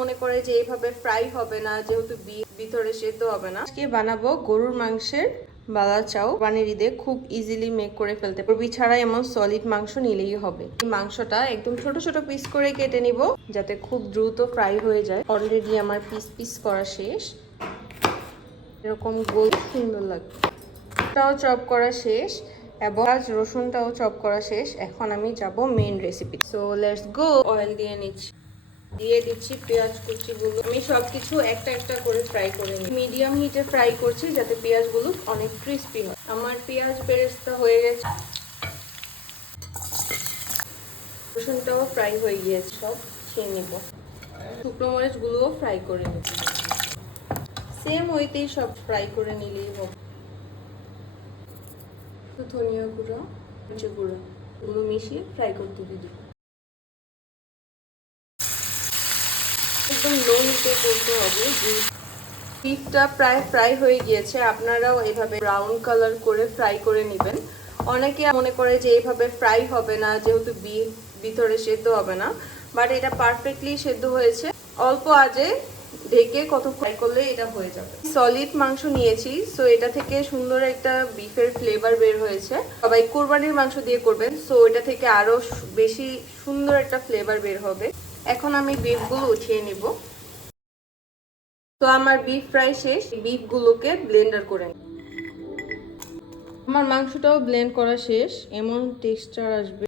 মনে করে যে এইভাবে ফ্রাই হবে না, যেহেতু ভিতরে সেদ্ধ হবে না। আজকে বানাবো গরুর মাংসের বালা চাও। কোরবানির ঈদে খুব ইজিলি মেক করে ফেলতে, চর্বি ছাড়া এমন সলিড মাংস নিলেই হবে। এই মাংসটা একদম ছোট ছোট পিস করে কেটে নিব, যাতে খুব দ্রুত ফ্রাই হয়ে যায়। অলরেডি আমার পিস পিস করা শেষ, এরকম গোল সুন্দর লাগবে। এটাও চপ করা শেষ এবং রসুনটাও চপ করা শেষ। এখন আমি যাব main recipe. So let's go. Oil দিয়ে দিচ্ছি পেঁয়াজ কুচিগুলো। আমি সবকিছু একটা একটা করে ফ্রাই করে নিই। মিডিয়াম হিটে ফ্রাই করছি যাতে পেঁয়াজগুলো অনেক ক্রিস্পি হয়। আমার পেঁয়াজ বেরেস্তা হয়ে গেছে, রসুনটাও ফ্রাই হয়ে গিয়েছে। সব ছেড়ে নিব। শুকনো মরিচগুলোও ফ্রাই করে নিব। সেম ওয়েতেই সব ফ্রাই করে নিলেই হবে। ধনিয়া গুঁড়ো, মরিচ গুঁড়ো এগুলো মিশিয়ে ফ্রাই করতে দিই। একদম লো হিটে করতে হবে। বিফটা প্রায় ফ্রাই হয়ে গিয়েছে, আপনারাও এভাবে ব্রাউন কালার করে ফ্রাই করে নেবেন। অনেকে মনে করে যে এইভাবে ফ্রাই হবে না, যেহেতু বিফ ভিতরে সেদ্ধ হবে না, বাট এটা পারফেক্টলি সেদ্ধ হয়েছে। অল্প আঁচে ঢেকে কত ফ্রাই করলে এটা হয়ে যাবে। সলিড মাংস নিয়েছি, সো এটা থেকে সুন্দর একটা বিফের ফ্লেভার বের হয়েছে। সবাই কোরবানির মাংস দিয়ে করবেন, সো এটা থেকে আরো বেশি সুন্দর একটা ফ্লেভার বের হবে। এখন আমি বিফগুলো উঠিয়ে নিব। তো আমার বিফ ফ্রাই শেষ, বিফগুলোকে ব্লেন্ডার করে নিই। আমার মাংসটাও ব্লেন্ড করা শেষ। এমন টেক্সচার আসবে,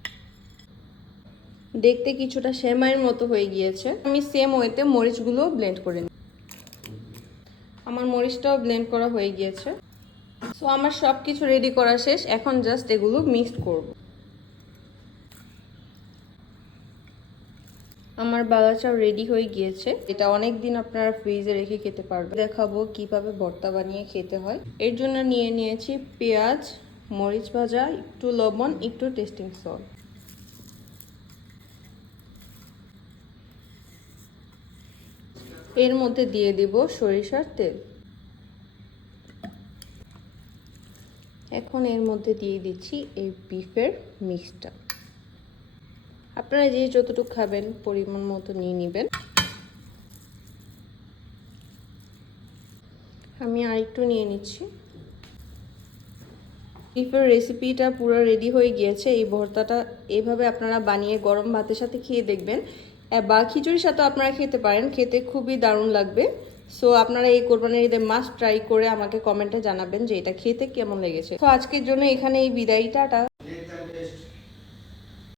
দেখতে কিছুটা সেমাইয়ের মতো হয়ে গিয়েছে। আমি সেম ওয়েতে মরিচগুলো ব্লেন্ড করে নিই। আমার মরিচটাও ব্লেন্ড করা হয়ে গিয়েছে। সো আমার সব কিছু রেডি করা শেষ, এখন জাস্ট এগুলো মিক্সড করব। আমার বালাচাও রেডি হয়ে গিয়েছে। এটা অনেক দিন আপনারা ফ্রিজে রেখে খেতে পারবেন। দেখাবো কিভাবে ভর্তা বানিয়ে খেতে হয়। এর জন্য নিয়ে নিয়েছি পেঁয়াজ, মরিচ ভাজা, একটু লবণ, একটু টেস্টিং সল্ট। এর মধ্যে দিয়ে দিব সরিষার তেল। এখন এর মধ্যে দিয়ে দিচ্ছি এই বিফের মিক্সটা। আপনারা যে যতটুকু খাবেন পরিমাণ মতো নিয়ে নেবেন। আমি আরেকটু নিয়ে নিচ্ছি। বিফের রেসিপিটা পুরো রেডি হয়ে গিয়েছে। এই ভর্তাটা এইভাবে আপনারা বানিয়ে গরম ভাতের সাথে খেয়ে দেখবেন, বা খিচুড়ির সাথে আপনারা খেতে পারেন, খেতে খুবই দারুণ লাগবে। সো আপনারা এই কোরবানির ঈদে মাস্ট ট্রাই করে আমাকে কমেন্টে জানাবেন যে এটা খেতে কেমন লেগেছে। তো আজকের জন্য এখানে এই বিদায়টা।